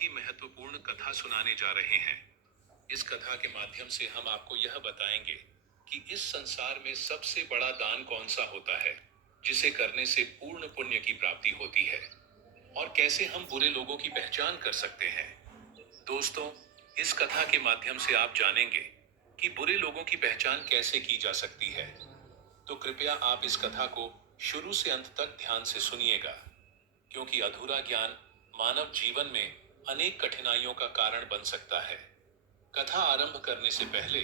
बहुत ही महत्वपूर्ण कथा सुनाने जा रहे हैं। इस कथा के माध्यम से हम आपको यह बताएंगे कि इस संसार में सबसे बड़ा दान कौन सा होता है, जिसे करने से पूर्ण पुण्य की प्राप्ति होती है, और कैसे हम बुरे लोगों की पहचान कर सकते हैं। दोस्तों, इस कथा के माध्यम से आप जानेंगे कि बुरे लोगों की पहचान कैसे की जा सकती है। तो कृपया आप इस कथा को शुरू से अंत तक ध्यान से सुनिएगा, क्योंकि अधूरा ज्ञान मानव जीवन में अनेक कठिनाइयों का कारण बन सकता है। कथा आरंभ करने से पहले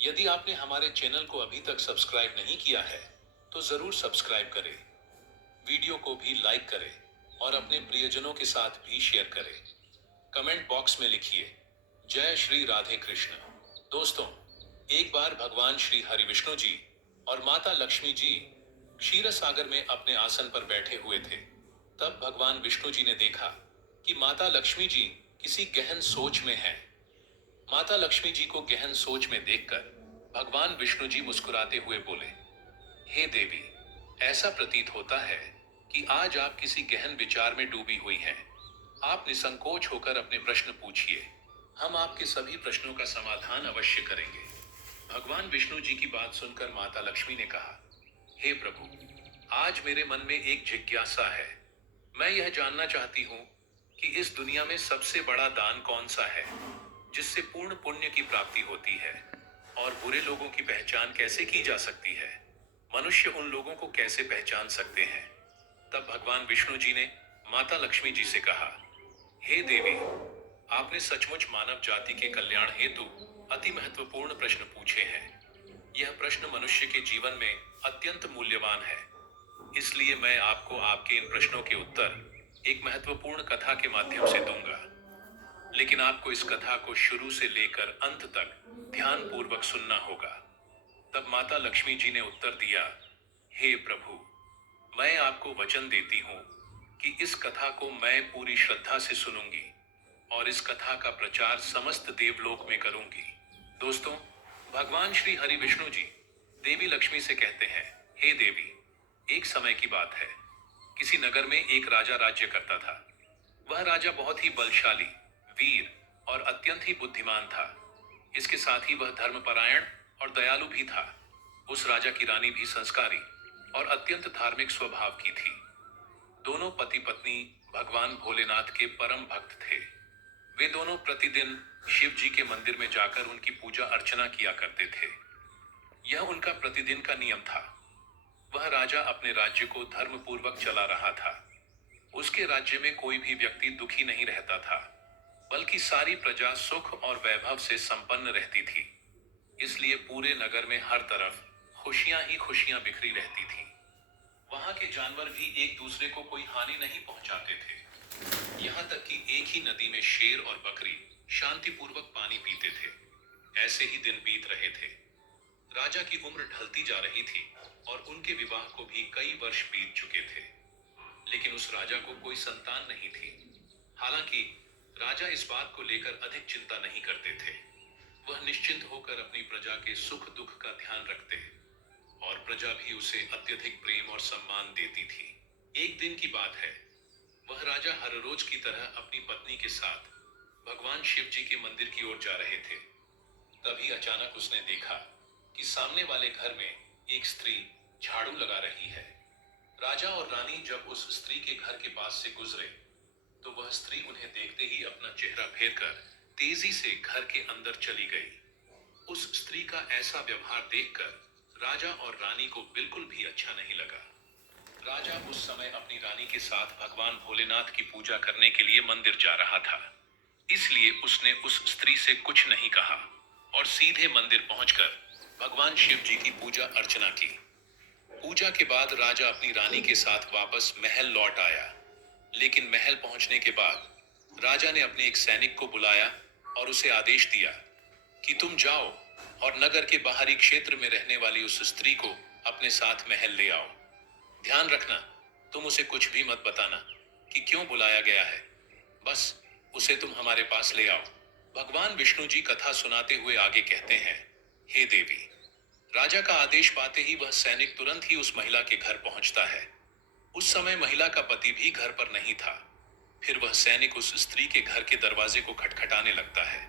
यदि आपने हमारे चैनल को अभी तक सब्सक्राइब नहीं किया है, तो जरूर सब्सक्राइब करें, वीडियो को भी लाइक करें और अपने प्रियजनों के साथ भी शेयर करें। कमेंट बॉक्स में लिखिए जय श्री राधे कृष्ण। दोस्तों, एक बार भगवान श्री हरि विष्णु जी और माता लक्ष्मी जी क्षीर सागर में अपने आसन पर बैठे हुए थे। तब भगवान विष्णु जी ने देखा कि माता लक्ष्मी जी किसी गहन सोच में हैं। माता लक्ष्मी जी को गहन सोच में देखकर भगवान विष्णु जी मुस्कुराते हुए बोले, हे देवी, ऐसा प्रतीत होता है कि आज आप किसी गहन विचार में डूबी हुई हैं। आप निसंकोच होकर अपने प्रश्न पूछिए, हम आपके सभी प्रश्नों का समाधान अवश्य करेंगे। भगवान विष्णु जी की बात सुनकर माता लक्ष्मी ने कहा, हे प्रभु, आज मेरे मन में एक जिज्ञासा है। मैं यह जानना चाहती हूँ कि इस दुनिया में सबसे बड़ा दान कौन सा है, जिससे पूर्ण पुण्य की प्राप्ति होती है, और बुरे लोगों की पहचान कैसे की जा सकती है। मनुष्य उन लोगों को कैसे पहचान सकते हैं। तब भगवान विष्णु जी ने माता लक्ष्मी जी से कहा, हे देवी, आपने सचमुच मानव जाति के कल्याण हेतु अति महत्वपूर्ण प्रश्न पूछे हैं। यह प्रश्न मनुष्य के जीवन में अत्यंत मूल्यवान है। इसलिए मैं आपको आपके इन प्रश्नों के उत्तर एक महत्वपूर्ण कथा के माध्यम से दूंगा। लेकिन आपको इस कथा को शुरू से लेकर अंत तक ध्यान पूर्वक सुनना होगा। तब माता लक्ष्मी जी ने उत्तर दिया, हे प्रभु, मैं आपको वचन देती हूँ कि इस कथा को मैं पूरी श्रद्धा से सुनूंगी और इस कथा का प्रचार समस्त देवलोक में करूंगी। दोस्तों, भगवान श्री हरि विष्णु जी देवी लक्ष्मी से कहते हैं, हे देवी, एक समय की बात है। किसी नगर में एक राजा राज्य करता था। वह राजा बहुत ही बलशाली, वीर और अत्यंत ही बुद्धिमान था। इसके साथ ही वह धर्मपरायण और दयालु भी था। उस राजा की रानी भी संस्कारी और अत्यंत धार्मिक स्वभाव की थी। दोनों पति पत्नी भगवान भोलेनाथ के परम भक्त थे। वे दोनों प्रतिदिन शिव जी के मंदिर में जाकर उनकी पूजा अर्चना किया करते थे। यह उनका प्रतिदिन का नियम था। वह राजा अपने राज्य को धर्म पूर्वक चला रहा था। उसके राज्य में कोई भी व्यक्ति दुखी नहीं रहता था, बल्कि सारी प्रजा सुख और वैभव से संपन्न रहती थी। इसलिए पूरे नगर में हर तरफ खुशियां ही खुशियां बिखरी रहती थीं। वहां के जानवर भी एक दूसरे को कोई हानि नहीं पहुंचाते थे। यहाँ तक कि एक ही नदी में शेर और बकरी शांतिपूर्वक पानी पीते थे। ऐसे ही दिन बीत रहे थे। राजा की उम्र ढलती जा रही थी और उनके विवाह को भी कई वर्ष बीत चुके थे। लेकिन उस राजा को कोई संतान नहीं थी। हालांकि राजा इस बात को लेकर अधिक चिंता नहीं करते थे। वह निश्चिंत होकर अपनी प्रजा के सुख दुख का ध्यान रखते, और प्रजा भी उसे अत्यधिक प्रेम और सम्मान देती थी। एक दिन की बात है। वह राजा हर रोज की तरह अपनी पत्नी के साथ भगवान शिव जी के मंदिर की ओर जा रहे थे। तभी अचानक उसने देखा कि सामने वाले घर में एक स्त्री झाड़ू लगा रही है। राजा और रानी जब उस स्त्री के घर के पास से गुजरे, तो वह स्त्री उन्हें देखते ही अपना चेहरा फेरकर तेजी से घर के अंदर चली गई। उस स्त्री का ऐसा व्यवहार देखकर राजा और रानी को बिल्कुल भी अच्छा नहीं लगा। राजा उस समय अपनी रानी के साथ भगवान भोलेनाथ की पूजा करने के लिए मंदिर जा रहा था। इसलिए उसने उस स्त्री से कुछ नहीं कहा और सीधे मंदिर पहुंचकर भगवान शिव जी की पूजा अर्चना की। पूजा के बाद राजा अपनी रानी के साथ वापस महल लौट आया। लेकिन महल पहुंचने के बाद राजा ने अपने एक सैनिक को बुलाया और उसे आदेश दिया कि तुम जाओ और नगर के बाहरी क्षेत्र में रहने वाली उस स्त्री को अपने साथ महल ले आओ। ध्यान रखना, तुम उसे कुछ भी मत बताना कि क्यों बुलाया गया है। बस उसे तुम हमारे पास ले आओ। भगवान विष्णु जी कथा सुनाते हुए आगे कहते हैं, हे देवी, राजा का आदेश पाते ही वह सैनिक तुरंत ही उस महिला के घर पहुंचता है। उस समय महिला का पति भी घर पर नहीं था। फिर वह सैनिक उस स्त्री के घर के दरवाजे को खटखटाने लगता है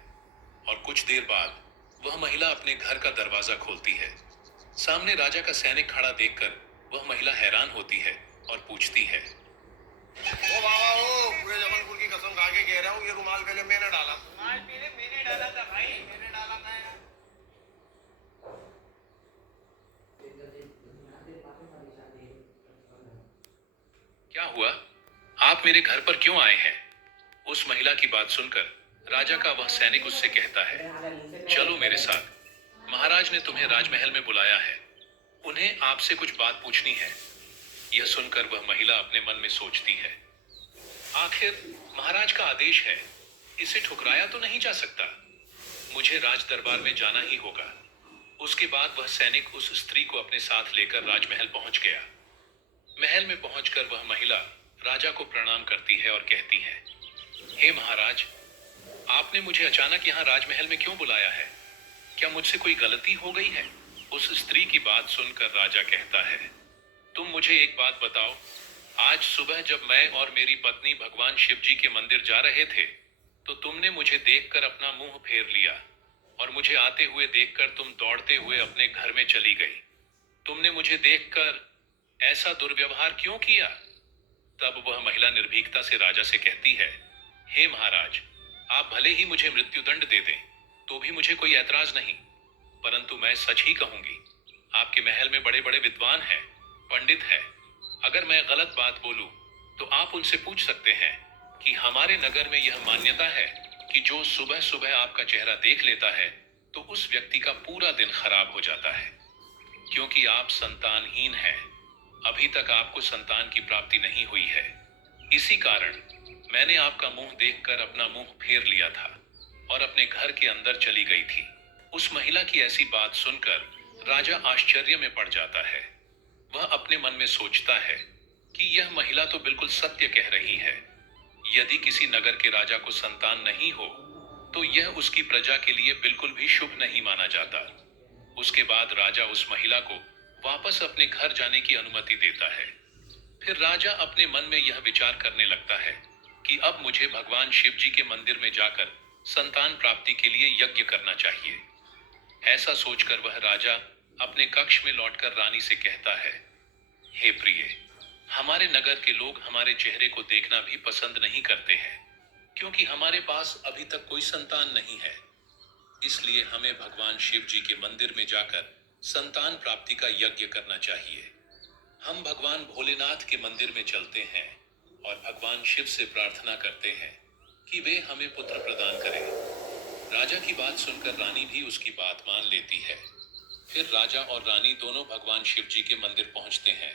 और कुछ देर बाद वह महिला अपने घर का दरवाजा खोलती है। सामने राजा का सैनिक खड़ा देखकर वह महिला हैरान होती है और पूछती है, ओ बाबा, ओ पूरे जबलपुर की कसम खा के कह रहा हूँ, ये रुमाल पहले मैंने डाला। रुमाल पहले मैंने डाला था भाई, मैंने डाला था यार। क्या हुआ? आप मेरे घर पर क्यों आए हैं? उस महिला की बात सुनकर राजा का वह सैनिक उससे कहता है, चलो मेरे साथ, महाराज ने तुम्हें राजमहल में बुलाया है, उन्हें आपसे कुछ बात पूछनी है। यह सुनकर वह महिला अपने मन में सोचती है, आखिर महाराज का आदेश है, इसे ठुकराया तो नहीं जा सकता, मुझे राज दरबार में जाना ही होगा। उसके बाद वह सैनिक उस स्त्री को अपने साथ लेकर राजमहल पहुंच गया। महल में पहुंचकर वह महिला राजा को प्रणाम करती है और कहती है, हे महाराज, आपने मुझे अचानक यहाँ राजमहल में क्यों बुलाया है? क्या मुझसे कोई गलती हो गई है? उस स्त्री की बात सुनकर राजा कहता है, तुम मुझे एक बात बताओ, आज सुबह जब मैं और मेरी पत्नी भगवान शिव जी के मंदिर जा रहे थे, तो तुमने मुझे देखकर अपना मुंह फेर लिया और मुझे आते हुए देखकर तुम दौड़ते हुए अपने घर में चली गई। तुमने मुझे देखकर ऐसा दुर्व्यवहार क्यों किया? तब वह महिला निर्भीकता से राजा से कहती है, हे महाराज, आप भले ही मुझे मृत्युदंड दे दें, तो भी मुझे कोई ऐतराज नहीं, परंतु मैं सच ही कहूंगी। आपके महल में बड़े बड़े विद्वान हैं, पंडित हैं। अगर मैं गलत बात बोलूं, तो आप उनसे पूछ सकते हैं कि हमारे नगर में यह मान्यता है कि जो सुबह सुबह आपका चेहरा देख लेता है, तो उस व्यक्ति का पूरा दिन खराब हो जाता है। क्योंकि आप संतानहीन हैं, अभी तक आपको संतान की प्राप्ति नहीं हुई है, इसी कारण मैंने आपका मुंह देखकर अपना मुंह फेर लिया था और अपने घर के अंदर चली गई थी। उस महिला की ऐसी बात सुनकर राजा आश्चर्य में पड़ जाता है। वह अपने मन में सोचता है कि यह महिला तो बिल्कुल सत्य कह रही है। यदि किसी नगर के राजा को संतान नहीं हो, तो यह उसकी प्रजा के लिए बिल्कुल भी शुभ नहीं माना जाता। उसके बाद राजा उस महिला को वापस अपने घर जाने की अनुमति देता है। फिर राजा अपने मन में यह विचार करने लगता है कि अब मुझे भगवान शिव जी के मंदिर में जाकर संतान प्राप्ति के लिए यज्ञ करना चाहिए। ऐसा सोचकर वह राजा अपने कक्ष में लौटकर रानी से कहता है, हे प्रिय, हमारे नगर के लोग हमारे चेहरे को देखना भी पसंद नहीं करते हैं, क्योंकि हमारे पास अभी तक कोई संतान नहीं है। इसलिए हमें भगवान शिव जी के मंदिर में जाकर संतान प्राप्ति का यज्ञ करना चाहिए। हम भगवान भोलेनाथ के मंदिर में चलते हैं और भगवान शिव से प्रार्थना करते हैं कि वे हमें पुत्र प्रदान करें। राजा की बात सुनकर रानी भी उसकी बात मान लेती है। फिर राजा और रानी दोनों भगवान शिव जी के मंदिर पहुंचते हैं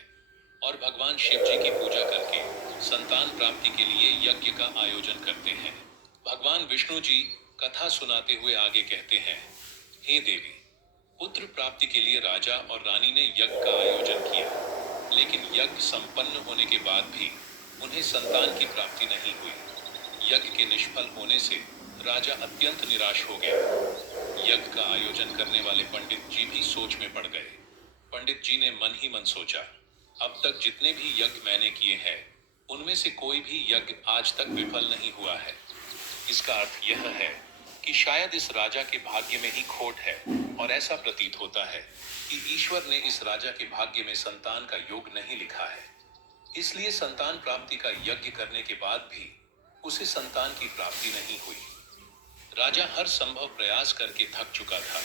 और भगवान शिव जी की पूजा करके संतान प्राप्ति के लिए यज्ञ का आयोजन करते हैं। भगवान विष्णु जी कथा सुनाते हुए आगे कहते हैं, हे देवी, पुत्र प्राप्ति के लिए राजा और रानी ने यज्ञ का आयोजन किया, लेकिन यज्ञ संपन्न होने के बाद भी उन्हें संतान की प्राप्ति नहीं हुई। यज्ञ के निष्फल होने से राजा अत्यंत निराश हो गया। यज्ञ का आयोजन करने वाले पंडित जी भी सोच में पड़ गए। पंडित जी ने मन ही मन सोचा, अब तक जितने भी यज्ञ मैंने किए हैं, उनमें से कोई भी यज्ञ आज तक विफल नहीं हुआ है। इसका अर्थ यह है कि शायद इस राजा के भाग्य में ही खोट है और ऐसा प्रतीत होता है कि ईश्वर ने इस राजा के भाग्य में संतान का योग नहीं लिखा है। इसलिए संतान प्राप्ति का यज्ञ करने के बाद भी उसे संतान की प्राप्ति नहीं हुई। राजा हर संभव प्रयास करके थक चुका था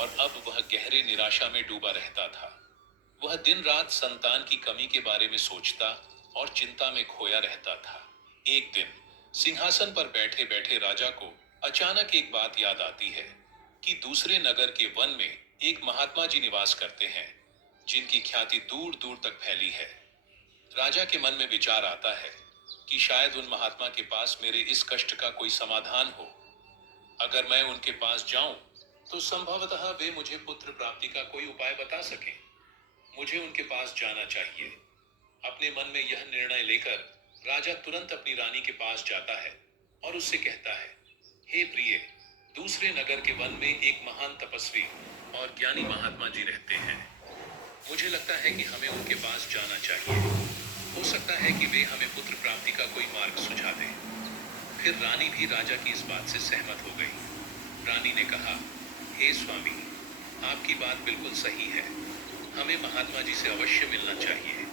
और अब वह गहरे निराशा में डूबा रहता था। वह दिन रात संतान की कमी के बारे में सोचता और चिंता में खोया रहता था। एक दिन सिंहासन पर बैठे बैठे राजा को अचानक एक बात याद आती है कि दूसरे नगर के वन में एक महात्मा जी निवास करते हैं, जिनकी ख्याति दूर दूर तक फैली है। राजा के मन में विचार आता है कि शायद उन महात्मा के पास मेरे इस कष्ट का कोई समाधान हो। अगर मैं उनके पास जाऊं, तो संभवतः वे मुझे पुत्र प्राप्ति का कोई उपाय बता सकें। मुझे उनके पास जाना चाहिए। अपने मन में यह निर्णय लेकर राजा तुरंत अपनी रानी के पास जाता है और उससे कहता है, हे प्रिय, दूसरे नगर के वन में एक महान तपस्वी और ज्ञानी महात्मा जी रहते हैं। मुझे लगता है कि हमें उनके पास जाना चाहिए। हो सकता है कि वे हमें पुत्र प्राप्ति का कोई मार्ग सुझा दें। फिर रानी भी राजा की इस बात से सहमत हो गई। रानी ने कहा, हे स्वामी, आपकी बात बिल्कुल सही है। हमें महात्मा जी से अवश्य मिलना चाहिए।